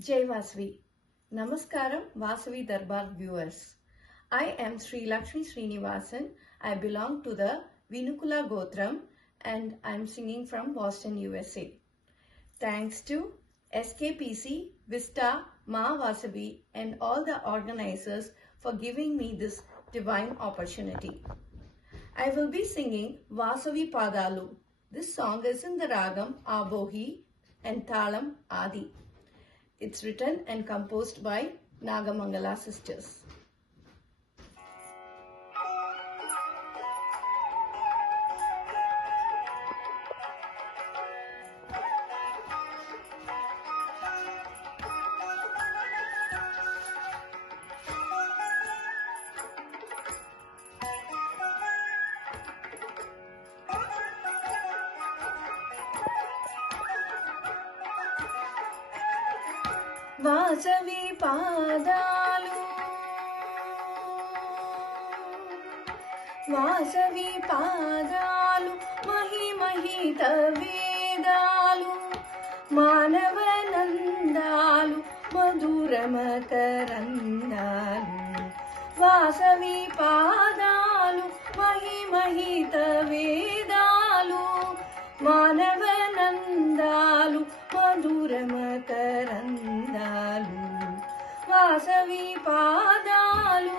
Jai Vasavi. Namaskaram, Vasavi Darbar viewers. I am Sri Lakshmi Srinivasan. I belong to the Vinukula Gotram and I am singing from Boston, USA. Thanks to SKPC, Vista, Ma Vasavi and all the organizers for giving me this divine opportunity. I will be singing Vasavi Padalu. This song is in the Ragam Abohi and Talam Adi. It's written and composed by Nagamangala sisters. Vasavi పాదాలు వాసవి పాదాలు మహిమహిత వేదాలు మానవనందాలు మధురమకరందాలు వాసవి పాదాలు మహిమహిత వేదాలు మానవనందాలు మధురమకరందాలు వాసవి పాదాలు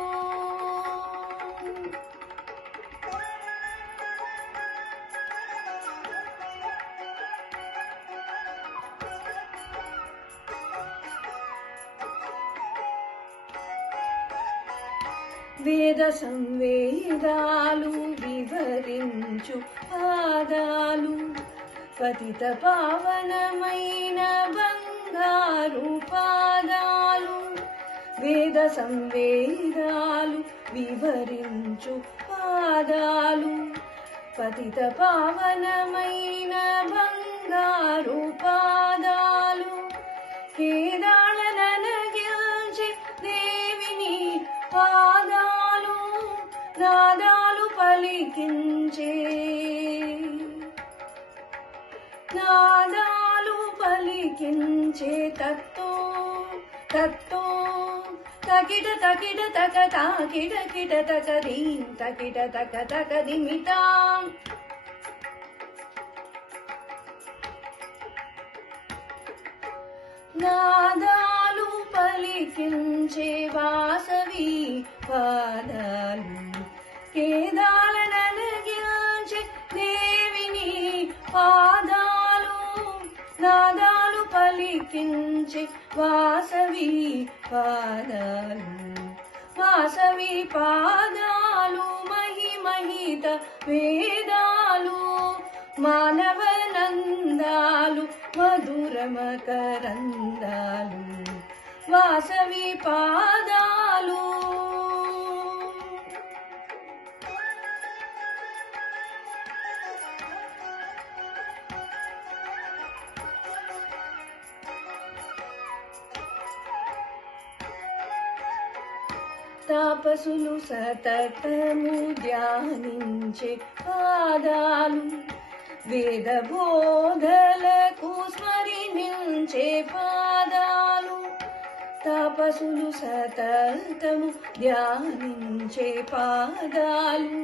వేద సంవేదాలు వివరించు పాదాలు పతిత పావనమైన బంగారు పాదాలు వేద సంవేదాలు వివరించు పాదాలు పతిత పావనమైన బంగారు పాదాలు కేదాళనగిల్చి దేవిని పాదాలు నాదాలు పలికించే నాదాలు పలికించే తత్తో తత్తో తకిట తకిట తక తాకిట కిట తకదీం తకిట తక తకదిమితాం నాదాలు పలికించే వాసవి పాదాలు కేదాళనగిల్చే దేవిని పాదాలు నాదాలు పలికించే వాసవి పాదాలు వాసవి పాదాలు మహిమహిత వేదాలు మానవనందాలు మధురమకరందాలు వాసవి పాదాలు తాపసులు సతతము ధ్యానించే పాదాలు వేద బోధలకు స్మరించే పాదాలు తాపసులు సతతము ధ్యానించే పాదాలు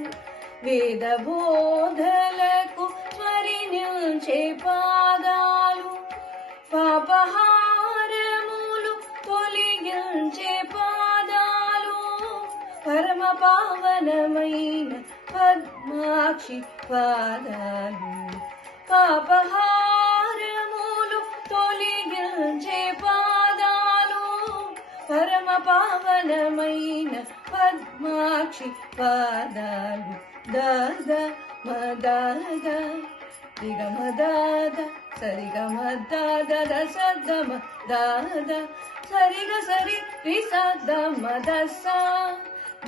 వేద బోధలకు స్మరించే పాదాలు పాపహారములు తొలగించే పాదాలు పరమ పావనమైన పద్మాక్షి పాదాలు పాపహారములు తొలగించే పాదాలు పరమ పావనమైన పద్మాక్షి పాదాలు దాద మదాద దిగమ దాద సరిగమ దాద సద్దమ దాద సరిగ సరి రి సద్దమ దస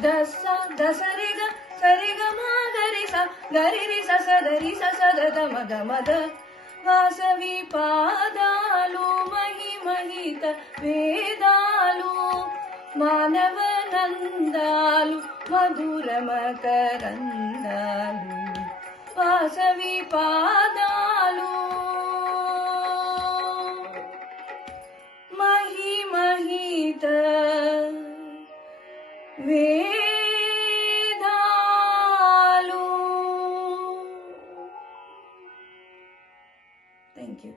దస దసరిగ సరిగ మాగరి స గరి రి స సదరి స సదద మగ మద వాసవి పాదాలు మహిమహిత వేదాలు మానవనందాలు మధురమకరందాలు వాసవి పాదాలు మహి వేదాలు. Thank you.